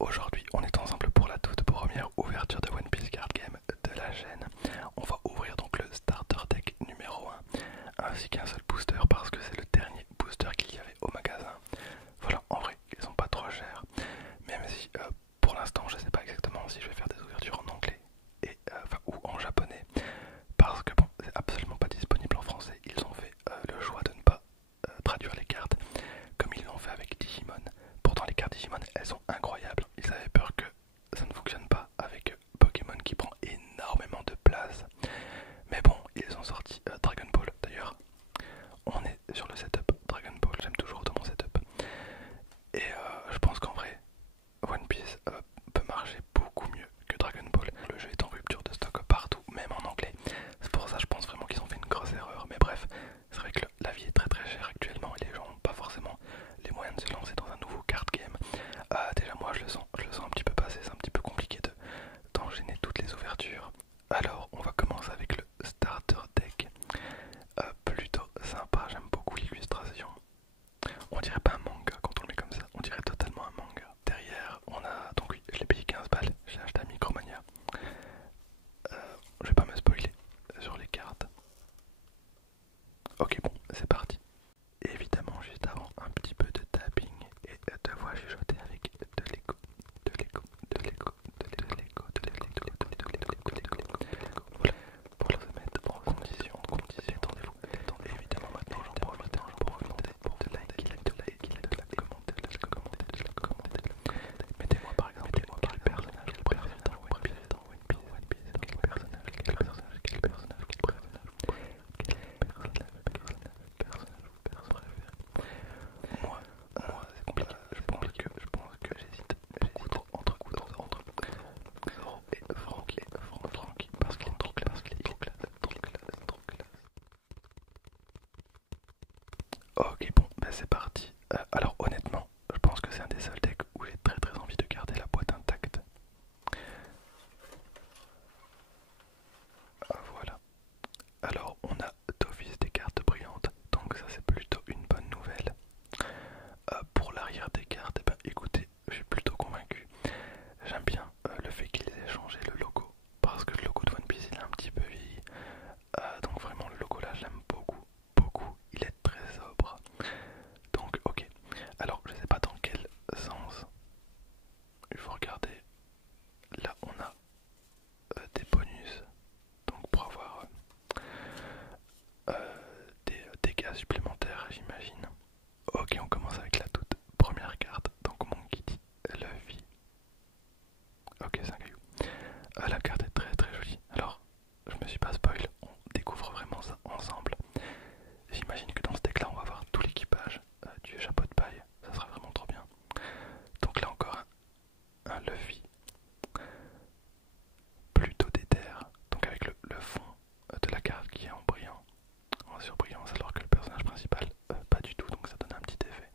Aujourd'hui, on est ensemble pour la toute première ouverture de One Piece Card Game de la chaîne. On va ouvrir donc le starter deck numéro 1 ainsi qu'un seul booster parce que c'est le dernier booster qu'il y avait au magasin. Voilà, en vrai, ils sont pas trop chers. Même si pour l'instant, je sais pas exactement si je vais faire des ouvertures en anglais ou en japonais parce que bon, c'est absolument pas disponible en français. Ils ont fait le choix de ne pas traduire les cartes comme ils l'ont fait avec Digimon. Pourtant les cartes Digimon elles sont incroyables. Ils avaient peur que ça ne fonctionne pas avec Pokémon qui prend énormément de place. Mais bon, ils ont sorti Dragon Ball. D'ailleurs, on est sur le setup Dragon Ball. J'aime toujours autant mon setup. Et je pense qu'en vrai, One Piece peut marcher beaucoup mieux que Dragon Ball. Le jeu est en rupture de stock partout, même en anglais. C'est pour ça je pense vraiment qu'ils ont fait une grosse erreur. Mais bref, c'est vrai que la vie est très très chère actuellement et les gens n'ont pas forcément les moyens de se lancer dans un nouveau card game. Déjà moi je le sens un petit peu passé, c'est un petit peu compliqué d'enchaîner toutes les ouvertures. Alors on va commencer avec le starter deck. Plutôt sympa, j'aime beaucoup l'illustration. On dirait pas un manga quand on le met comme ça, on dirait totalement un manga. Derrière on a, donc oui je l'ai payé 15 balles, j'ai acheté à Micromania. Je vais pas me spoiler sur les cartes. Ok bon, c'est parti. Évidemment juste avant un petit peu de tapping et de voix chuchotée avec de l'écho, de l'écho, de l'écho, de l'écho, de l'écho, de l'écho, de l'écho, de l'écho, de l'écho. Voilà, pour se mettre en condition, détendez-vous, détendez. Évidemment maintenant j'en profite de liker, de commenter, de commenter. Mettez-moi par exemple, quel personnage vous préférez dans One Piece, quel personnage vous préférez, quel personnage vous préférez. Moi, c'est compliqué. Je pense que j'hésite beaucoup trop entre Zoro et Franky, parce qu'il est trop classe, trop classe. Ok, bon, bah c'est parti. Alors honnêtement, je pense que c'est un des seuls decks où j'ai très très envie de garder la boîte intacte. Voilà. Alors on a d'office des cartes brillantes, donc ça c'est plutôt une bonne nouvelle. Pour l'arrière des cartes, eh ben, écoutez, je suis plutôt convaincu. J'aime bien le fait qu'ils aient changé le logo, parce que le logo de One Piece il est un petit peu vieilli. Donc vraiment le logo là j'aime beaucoup, beaucoup. Il est très sobre. Donc ok. Alors je sais pas dans quel sens. Il faut regarder. Là on a des bonus. Donc pour avoir des dégâts supplémentaires j'imagine. Ok, on commence avec la toute première carte. Donc Monkey D. Luffy. Ok, c'est un caillou. La carte est très très jolie. Alors, je me suis pas spoil, on découvre vraiment ça ensemble. J'imagine que dans ce deck là, on va voir tout l'équipage du chapeau de paille. Ça sera vraiment trop bien. Donc là encore un Luffy plutôt déter. Donc avec le fond de la carte qui est en brillant, en surbrillance, alors que le personnage principal pas du tout. Donc ça donne un petit effet.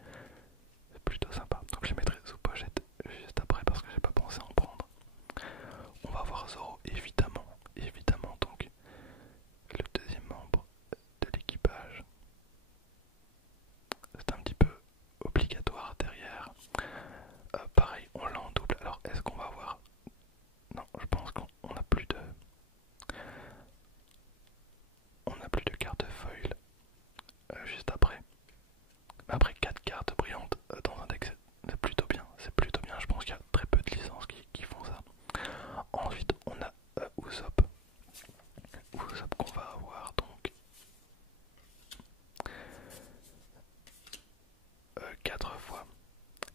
C'est plutôt sympa. Donc je les mettrai sous pochette juste après parce que j'ai pas pensé en prendre. On va voir Zoro évidemment donc le deuxième membre de l'équipage. C'est un petit peu obligatoire derrière. Pareil, on l'a en double. Alors est-ce qu'on va voir? Non, je pense qu'on n'a plus de. On n'a plus de cartes foil juste après. Mais après 4 cartes brillantes dans un deck, c'est plutôt bien. C'est plutôt bien. Je pense qu'il y a très peu de licences qui font ça. Ensuite, on a Usopp. Usopp qu'on va avoir donc 4 fois.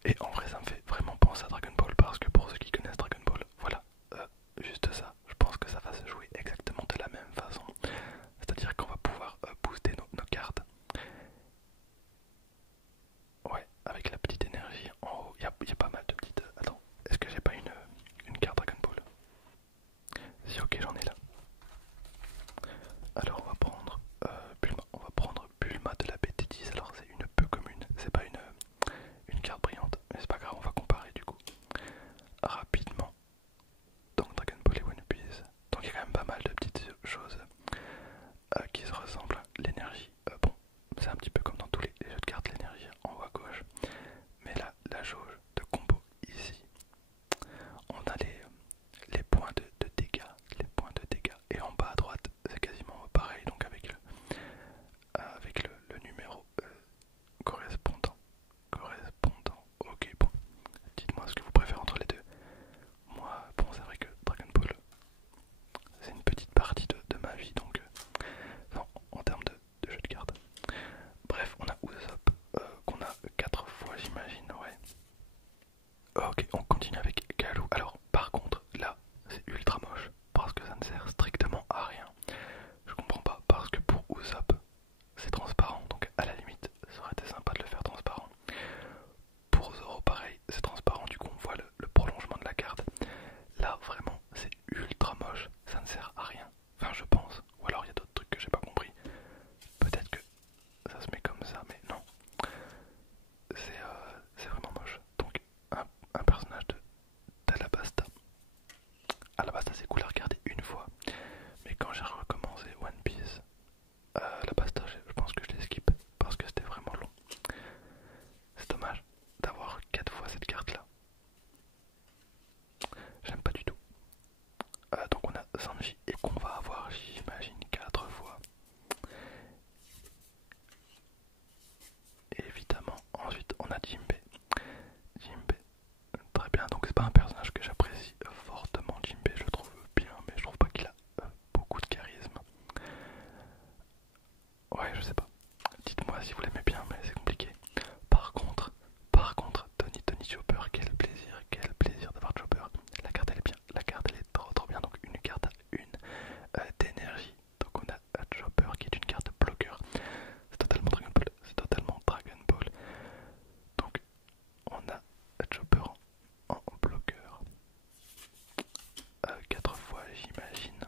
Et en vrai, ça me fait vraiment penser à Dragon Ball parce que pour ceux qui connaissent Dragon Ball, voilà, juste ça. Je pense que ça va se jouer exactement de la même façon. C'est-à-dire qu'on va pouvoir booster nos cartes. Ouais, avec la petite énergie en haut, il y a pas mal de petites. Attends, est-ce que j'ai pas une carte Dragon Ball? Si, ok, j'en ai là. Alors on va prendre Bulma de la BT10. Alors c'est une peu commune, c'est pas une carte brillante, mais c'est pas grave, on va comparer du coup. Ok, on continue avec Galou. Alors, par contre, là, c'est ultra moche parce que ça ne sert strictement à rien. Je comprends pas parce que pour Usopp, c'est transparent, donc à la limite, ça aurait été sympa de le faire transparent. Pour Zoro, pareil, c'est transparent, du coup on voit le prolongement de la carte. Là, vraiment, c'est ultra moche, ça ne sert à rien. Enfin, je pense. Ou alors il y a d'autres trucs que j'ai pas compris. Peut-être que ça se met comme ça, mais non. C'est vraiment moche. Donc, un personnage d'Alabasta. Alabasta, c'est cool à regarder une fois. Mais quand j'ai recommencé One Piece, Alabasta, je pense que je l'ai skip parce que c'était vraiment long. C'est dommage d'avoir 4 fois cette carte là. J'aime pas du tout. Donc on a Sanji et qu'on va avoir, j'imagine, 4 fois. Et évidemment, ensuite on a Jinbe. Jinbe, très bien. Donc c'est pas un personnage que j'apprécie fortement. Jinbe, je le trouve bien, mais je trouve pas qu'il a beaucoup de charisme. Ouais, je sais pas. Dites-moi si vous l'aimez bien, mais c'est compliqué. Par contre, Tony Chopper, quel plaisir d'avoir Chopper. La carte elle est bien, la carte elle est trop bien. Donc une carte à une d'énergie. Donc on a Chopper qui est une carte bloqueur. C'est totalement Dragon Ball. C'est totalement Dragon Ball. Donc on a Chopper en bloqueur. 4 fois j'imagine.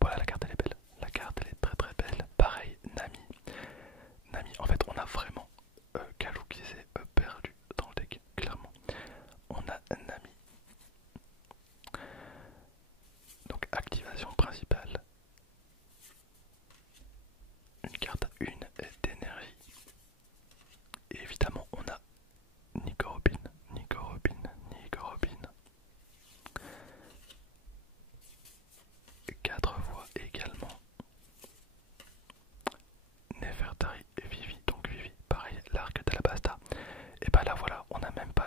Voilà, la carte elle est belle. La carte elle est très belle. Pareil, Nami, en fait on a vraiment Galou qui s'est perdu dans le deck, clairement. On a Nami. Donc activation principale. Une carte à une d'énergie. Et évidemment on a Nico Robin. 4 fois également. Nefertari et Vivi, donc Vivi, pareil, l'arc d'Alabasta. Et bah là voilà, on n'a même pas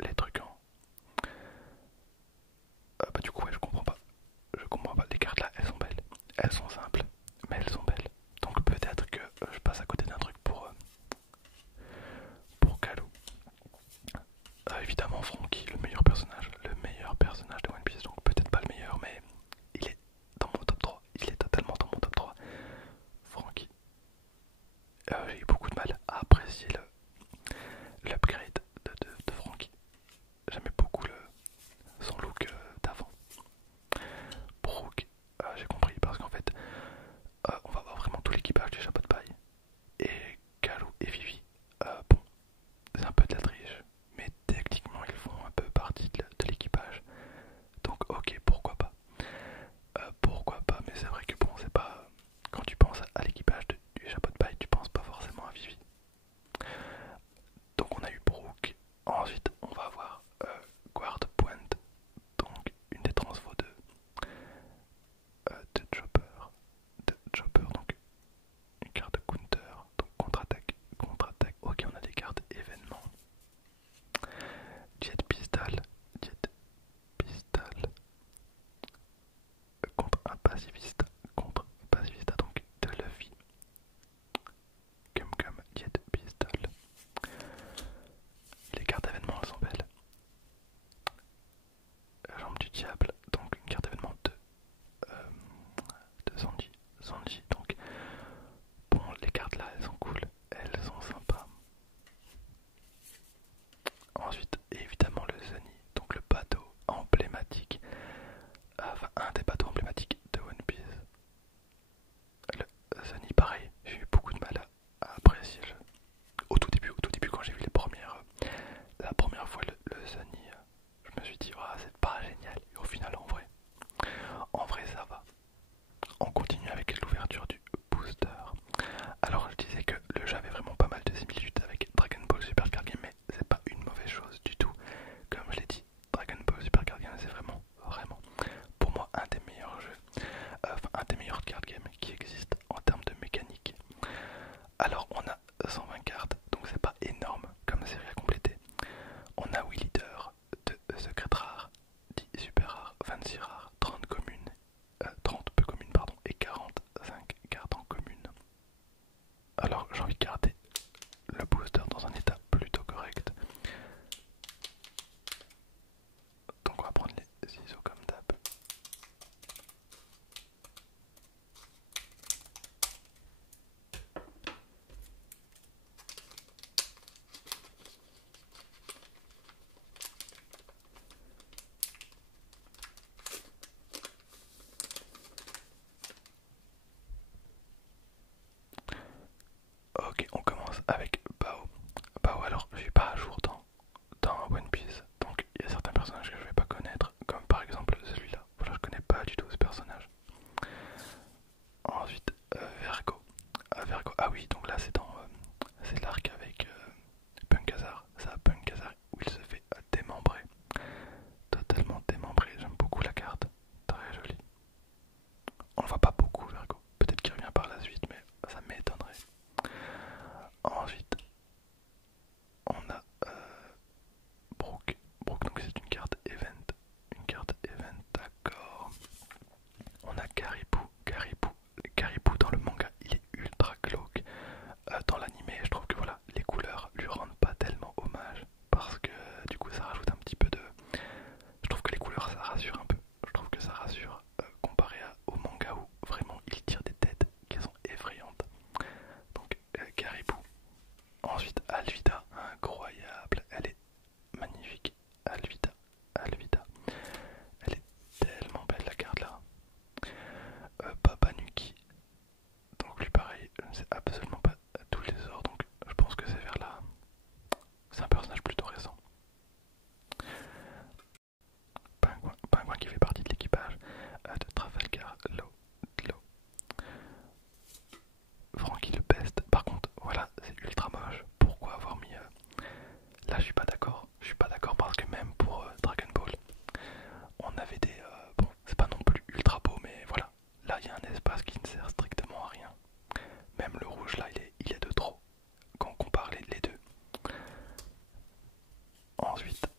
les trucs en. Bah du coup ouais, je comprends pas. Les cartes là, elles sont belles. Elles sont simples, mais elles sont belles. Donc peut-être que je passe à côté d'un truc pour Galou. Évidemment Franky, le meilleur personnage de One Piece, donc peut-être pas le meilleur, mais il est dans mon top 3. Il est totalement dans mon top 3. Franky. J'ai eu beaucoup de mal à apprécier l'upgrade de Franky. J'aimais beaucoup son look d'avant. Brook, j'ai compris parce qu'en fait, on va voir vraiment tout l'équipage du chapeau de paille. Et Galou et Vivi, bon, c'est un peu de la triche, mais techniquement ils font un peu partie de l'équipage. Donc ok, pourquoi pas. Mais c'est vrai que bon, c'est pas. Quand tu penses à l'équipage du chapeau de paille, tu penses pas forcément à Vivi. Donc on a eu Brook. Ensuite, on va avoir Guard Point, donc une des transfos de Chopper, donc une carte counter, donc contre-attaque. Ok, on a des cartes événements. Jet Pistol, contre un pacifista, donc de Luffy. Comme Jet Pistol. Les cartes événements, elles sont belles. Jambe du diable, donc une carte événement de Sanji, donc bon, les cartes là elles sont cool, elles sont sympas. Ensuite évidemment le Sunny, donc le bateau emblématique, enfin un des bateaux emblématiques de One Piece. Le Sunny, pareil, j'ai eu beaucoup de mal à apprécier au tout début quand j'ai vu la première fois le Sunny, je me suis dit oh, c'est pas génial, et au final en vrai ça va. On continue avec l'ouverture du booster. Alors je disais que le jeu avait vraiment pas mal de similitudes avec Dragon Ball Super Card Game, mais c'est pas une mauvaise chose du tout. Comme je l'ai dit, Dragon Ball Super Card Game c'est vraiment pour moi un des meilleurs jeux, un des meilleurs card games qui existent en termes de mécanique. Alors on a 120 cartes, donc c'est pas énorme comme Ensuite,